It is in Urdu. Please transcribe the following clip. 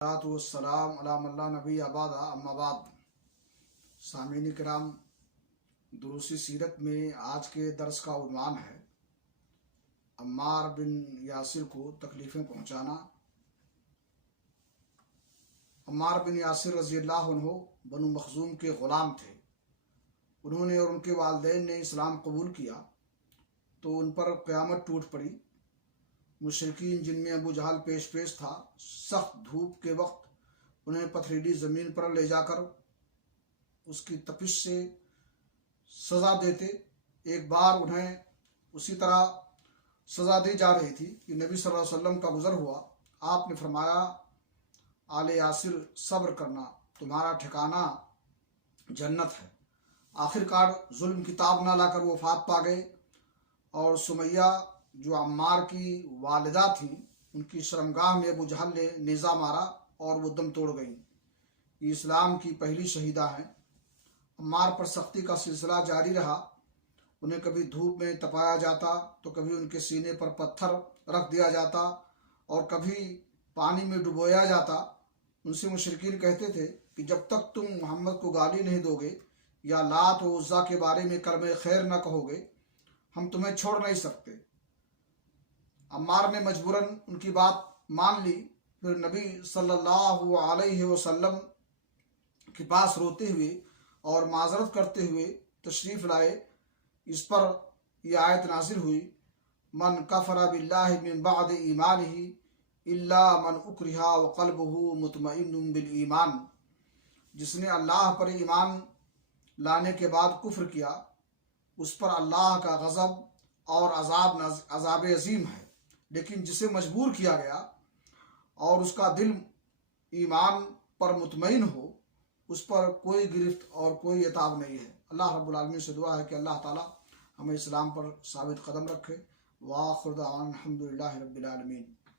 والسلام علی من لا نبی بعد اما بعد۔ سامعین کرام، دروس سیرت میں آج کے درس کا عنوان ہے عمار بن یاسر کو تکلیفیں پہنچانا۔ عمار بن یاسر رضی اللہ عنہ بنو مخزوم کے غلام تھے۔ انہوں نے اور ان کے والدین نے اسلام قبول کیا تو ان پر قیامت ٹوٹ پڑی۔ مشرکین جن میں ابو جہل پیش تھا، سخت دھوپ کے وقت انہیں پتھریلی زمین پر لے جا کر اس کی تپش سے سزا دیتے۔ ایک بار انہیں اسی طرح سزا دی جا رہی تھی کہ نبی صلی اللہ علیہ وسلم کا گزر ہوا۔ آپ نے فرمایا، آل یاسر صبر کرنا، تمہارا ٹھکانہ جنت ہے۔ آخر کار ظلم کی تاب نہ لا کر وہ وفات پا گئے، اور سمیہ جو عمار کی والدہ تھیں، ان کی شرمگاہ میں ابو جہل نے نیزہ مارا اور وہ دم توڑ گئیں۔ یہ اسلام کی پہلی شہیدہ ہیں۔ عمار پر سختی کا سلسلہ جاری رہا۔ انہیں کبھی دھوپ میں تپایا جاتا تو کبھی ان کے سینے پر پتھر رکھ دیا جاتا اور کبھی پانی میں ڈبویا جاتا۔ ان سے مشرکین کہتے تھے کہ جب تک تم محمد کو گالی نہیں دو گے یا لات و عزا کے بارے میں کلمہ خیر نہ کہو گے، ہم تمہیں چھوڑ نہیں سکتے۔ عمار نے مجبوراً ان کی بات مان لی۔ پھر نبی صلی اللہ علیہ وسلم کے پاس روتے ہوئے اور معذرت کرتے ہوئے تشریف لائے۔ اس پر یہ آیت نازل ہوئی، من کفر باللہ من بعد ایمانہ الا من اکرہ وقلبہ مطمئن بالایمان۔ جس نے اللہ پر ایمان لانے کے بعد کفر کیا، اس پر اللہ کا غضب اور عذاب عظیم ہے۔ لیکن جسے مجبور کیا گیا اور اس کا دل ایمان پر مطمئن ہو، اس پر کوئی گرفت اور کوئی عتاب نہیں ہے۔ اللہ رب العالمین سے دعا ہے کہ اللہ تعالی ہمیں اسلام پر ثابت قدم رکھے۔ وآخر دعوانا الحمدللہ رب العالمین۔